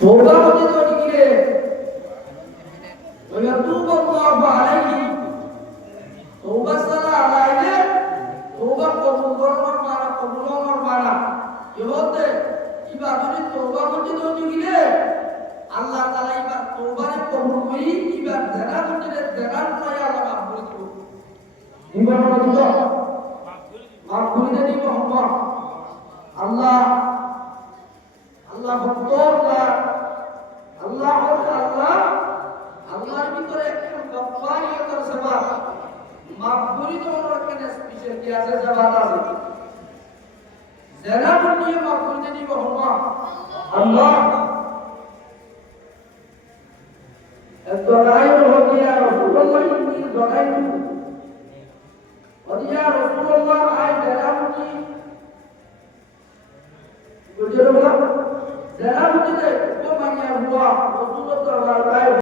तौबा होती तो निकले वयतूब अल्लाहु अलैहि तौबा सला अलैहि तौबा कबूल करना माना ये होते इबादत तौबा होती तो निकले अल्लाह ताला इबाद तौबा ने कबूल करी इबाद देना होती ने देना नया लगा बोल तो इबाद होती तो माफूल दे दी मोहम्मद अल्लाह भक्तों আল্লাহর ভিতরে একটা গফফারিয়তের সেবা মাগফিরাত তোমার এখানে স্পেশাল কি আছে জাবাত আছে যারা নিয়ে মাগফিরাত দিব মোহাম্মদ আল্লাহ দোয়াই হদিয়া রাসূলুল্লাহ ইন্নি দোয়াইতু হদিয়া রাসূলুল্লাহ আই জানাবুনি বুঝলো না জানাবুনি তো মানিয়া হুয়া